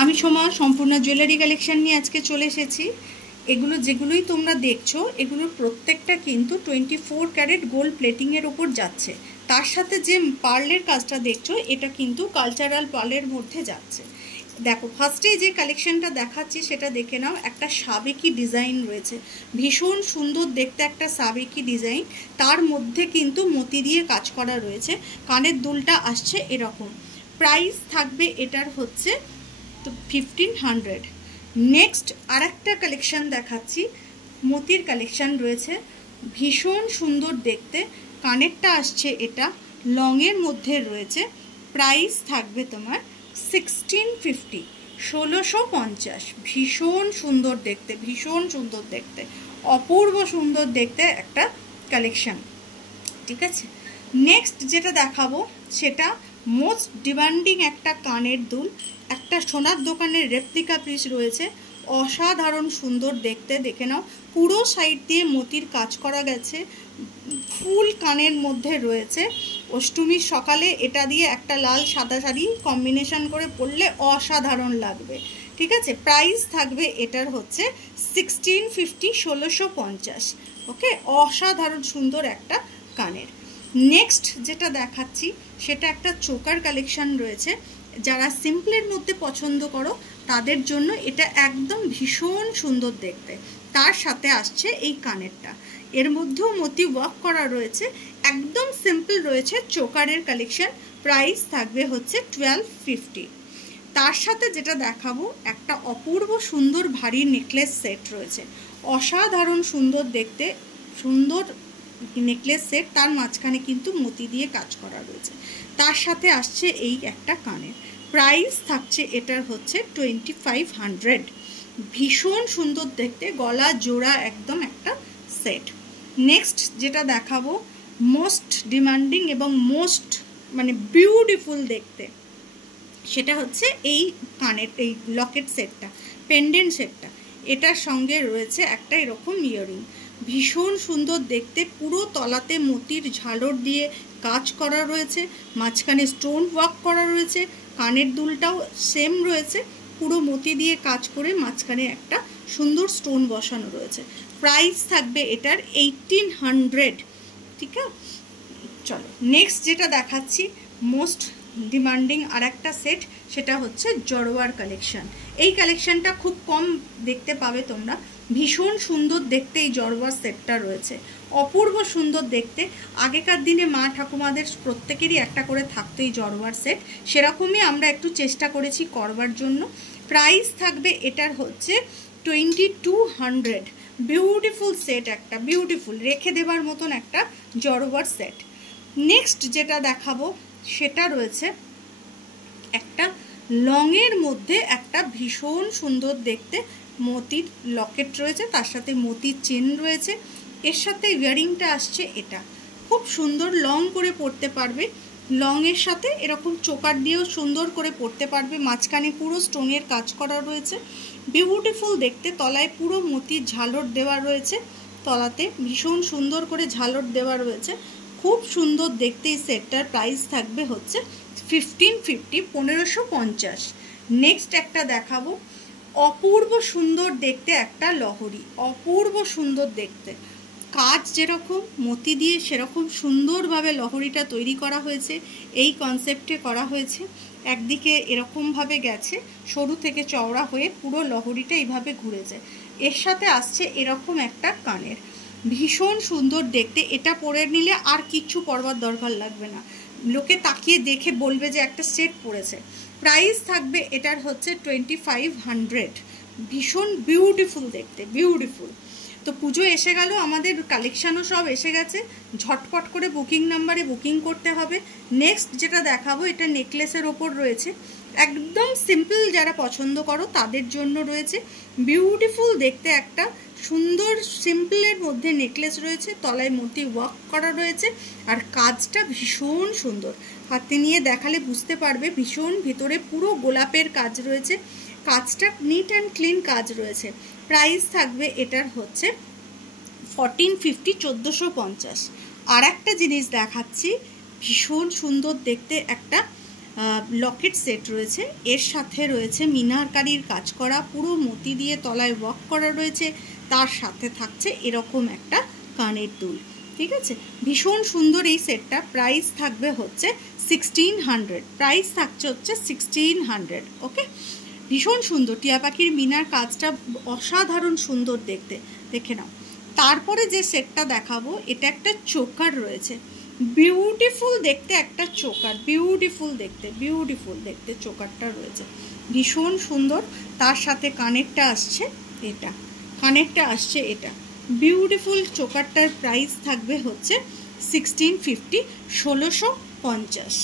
আমি সোমা সম্পূর্ণ jewellery collection নিয়ে আজকে চলে এসেছি। এগুলো যেগুলোই তোমরা দেখছো এগুলোর প্রত্যেকটা কিন্তু 24 ক্যারেট গোল্ড প্লেটিংয়ের ওপর যাচ্ছে। তার সাথে যে পার্লের কাজটা দেখছো এটা কিন্তু কালচারাল পার্লের মধ্যে যাচ্ছে। দেখো ফার্স্টে যে কালেকশনটা দেখাচ্ছি সেটা দেখে নাও। একটা সাবেকি ডিজাইন রয়েছে, ভীষণ সুন্দর দেখতে একটা সাবেকি ডিজাইন, তার মধ্যে কিন্তু মতি দিয়ে কাজ করা রয়েছে। কানের দুলটা আসছে এরকম। প্রাইস থাকবে এটার হচ্ছে 1500। নেক্সট আর একটা কালেকশান দেখাচ্ছি, মতির কালেকশান রয়েছে, ভীষণ সুন্দর দেখতে। কানেরটা আসছে এটা লংয়ের মধ্যে রয়েছে। প্রাইস থাকবে তোমার 1650, 1650। ভীষণ সুন্দর দেখতে, ভীষণ সুন্দর দেখতে, অপূর্ব সুন্দর দেখতে একটা কালেকশান। ঠিক আছে, নেক্সট যেটা দেখাবো সেটা মোস্ট ডিমান্ডিং একটা কানের দুল। একটা সোনার দোকানের রেপ্লিকা পিস রয়েছে, অসাধারণ সুন্দর দেখতে। দেখে নাও, পুরো সাইড দিয়ে মতির কাজ করা গেছে, ফুল কানের মধ্যে রয়েছে। অষ্টমীর সকালে এটা দিয়ে একটা লাল সাদা শাড়ি কম্বিনেশন করে পরলে অসাধারণ লাগবে। ঠিক আছে, প্রাইস থাকবে এটার হচ্ছে 1650, 1650। ওকে, অসাধারণ সুন্দর একটা কানের। নেক্সট যেটা দেখাচ্ছি সেটা একটা চোকার কালেকশান রয়েছে। যারা সিম্পলের মধ্যে পছন্দ করো তাদের জন্য এটা একদম ভীষণ সুন্দর দেখতে। তার সাথে আসছে এই কানেরটা, এর মধ্যেও মতি ওয়ার্ক করা রয়েছে, একদম সিম্পল রয়েছে চোকারের কালেকশান। প্রাইস থাকবে হচ্ছে 1250। তার সাথে যেটা দেখাবো একটা অপূর্ব সুন্দর ভারী নেকলেস সেট রয়েছে, অসাধারণ সুন্দর দেখতে, সুন্দর নেকলেস সেট। তার মাঝখানে কিন্তু মতি দিয়ে কাজ করা রয়েছে। তার সাথে আসছে এই একটা কানের। প্রাইস থাকছে এটার হচ্ছে 2500। ভীষণ সুন্দর দেখতে, গলা জোড়া একদম একটা সেট। নেক্সট যেটা দেখাবো মোস্ট ডিমান্ডিং এবং মোস্ট বিউটিফুল দেখতে, সেটা হচ্ছে এই কানের এই লকেট সেটটা, পেন্ডেন্ট সেটটা। এটার সঙ্গে রয়েছে একটা এরকম ইয়াররিং, ভীষণ সুন্দর দেখতে। পুরো তলাতে মতির ঝালর দিয়ে কাজ করা রয়েছে, মাঝখানে স্টোন ওয়ার্ক করা রয়েছে। কানের দুলটাও সেম রয়েছে, পুরো মতি দিয়ে কাজ করে মাঝখানে একটা সুন্দর স্টোন বসানো রয়েছে। প্রাইস থাকবে এটার 1800। ঠিক আছে, চলো নেক্সট যেটা দেখাচ্ছি মোস্ট ডিমান্ডিং আর একটা সেট, সেটা হচ্ছে জড়োয়ার কালেকশান। এই কালেকশানটা খুব কম দেখতে পাবে তোমরা, ভীষণ সুন্দর দেখতে এই জড়োয়ার সেটটা রয়েছে, অপূর্ব সুন্দর দেখতে। আগেকার দিনে মা ঠাকুমাদের প্রত্যেকেরই একটা করে থাকতো এই জড়োয়ার সেট, সেরকমই আমরা একটু চেষ্টা করেছি করবার জন্য। প্রাইস থাকবে এটার হচ্ছে 2200। বিউটিফুল সেট, একটা বিউটিফুল রেখে দেবার মতন একটা জড়োয়ার সেট। নেক্সট যেটা দেখাবো সেটা রয়েছে একটা লংয়ের মধ্যে একটা ভীষণ সুন্দর দেখতে মতির লকেট রয়েছে, তার সাথে মতির চেন রয়েছে। এর সাথে ইয়ারিংটা আসছে এটা, খুব সুন্দর লং করে পরতে পারবে। লংয়ের সাথে এরকম চোকার দিয়েও সুন্দর করে পরতে পারবে। মাঝখানে পুরো স্টোনের কাজ করা রয়েছে, বিউটিফুল দেখতে। তলায় পুরো মতির ঝালর দেওয়া রয়েছে, তলাতে ভীষণ সুন্দর করে ঝালর দেওয়া রয়েছে, খুব সুন্দর দেখতে। এই সেটটার প্রাইস থাকবে হচ্ছে 1550, 1550। নেক্সট একটা দেখাবো, অপূর্ব সুন্দর দেখতে একটা লহরি, অপূর্ব সুন্দর দেখতে। কাজ যেরকম মতি দিয়ে সেরকম সুন্দরভাবে লহরিটা তৈরি করা হয়েছে, এই কনসেপ্টে করা হয়েছে। একদিকে এরকমভাবে গেছে সরু থেকে চওড়া হয়ে, পুরো লহরিটা এইভাবে ঘুরেছে। এর সাথে আসছে এরকম একটা কানের, ভীষণ সুন্দর দেখতে। এটা পরে নিলে আর কিচ্ছু পরবার দরকার লাগবে না, লোকে তাকিয়ে দেখে বলবে যে একটা সেট পরেছে। প্রাইস থাকবে এটার হচ্ছে 2500। ভীষণ বিউটিফুল দেখতে, বিউটিফুল। তো পুজো এসে গেল, আমাদের কালেকশানও সব এসে গেছে, ঝটপট করে বুকিং নাম্বারে বুকিং করতে হবে। নেক্সট যেটা দেখাবো এটা নেকলেসের ওপর রয়েছে, একদম সিম্পল যারা পছন্দ করো তাদের জন্য রয়েছে। বিউটিফুল দেখতে একটা সুন্দর সিম্পলের মধ্যে নেকলেস রয়েছে, তলায় মতি ওয়ার্ক করা রয়েছে, আর কাজটা ভীষণ সুন্দর। হাতে নিয়ে দেখালে বুঝতে পারবে, ভীষণ ভিতরে পুরো গোলাপের কাজ রয়েছে, কাজটা নিট অ্যান্ড ক্লিন কাজ রয়েছে। প্রাইস থাকবে এটার হচ্ছে 1450, 1450। আর একটা জিনিস দেখাচ্ছি, ভীষণ সুন্দর দেখতে একটা লকেট সেট রয়েছে, এর সাথে রয়েছে মিনারকারির কাজ করা, পুরো মতি দিয়ে তলায় ওয়ার্ক করা রয়েছে, তার সাথে থাকছে এরকম একটা কানের দুল। ঠিক আছে, ভীষণ সুন্দর এই সেটটা। প্রাইস থাকবে হচ্ছে 1600, প্রাইস থাকছে হচ্ছে 1600। ওকে, ভীষণ সুন্দর, টিয়া পাখির মিনার কাজটা অসাধারণ সুন্দর দেখতে, দেখে নাও। তারপরে যে সেটটা দেখাবো এটা একটা চোকার রয়েছে, বিউটিফুল দেখতে একটা চোকার, বিউটিফুল দেখতে চোকারটা রয়েছে, ভীষণ সুন্দর। তার সাথে কানেরটা আসছে এটা, বিউটিফুল চোকারটার প্রাইস থাকবে হচ্ছে 1650, 1650।